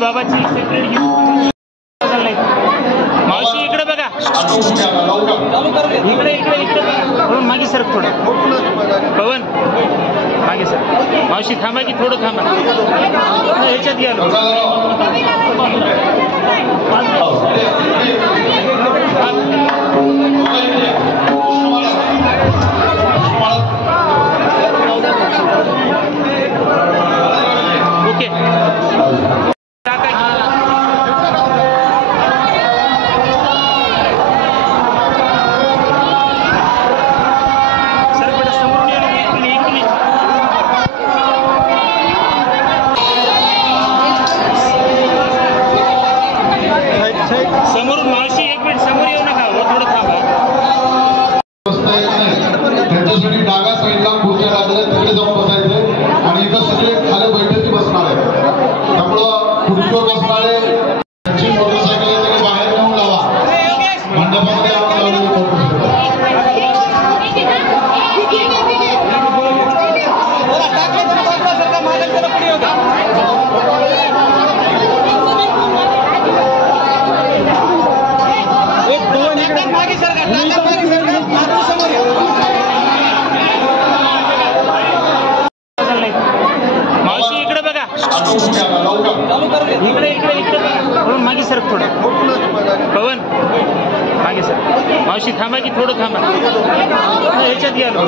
बाबाची separate gift. मावशी इकडे बघा, इकडे इकडे इकडे बघा. मागे सर थोडं. पवन मागे सर. मावशी थांबा की थोडं थांबा. ह्याच्यात गेलो. ओके समोर. मावशी एक मिनिट समोर येऊ नका, थोडं थांबा. त्यांच्यासाठी डाव्या साईडला खुर्च्या लागल्या, तिकडे जाऊन बसायचं आणि इथं सगळे खाली बैठकी बसणार आहेत. त्यामुळं खुर्चीवर बसणारे त्यांची मोटरसायकल तिकडे बाहेर नेऊन लावा. मंडपामध्ये मावशी इकडे बघा, इकडे इकडे इकडे बघा. मागे सर थोडं. पवन मागे सर. मावशी थांबा की थोडं थांबा. ह्याच्यात गेलो.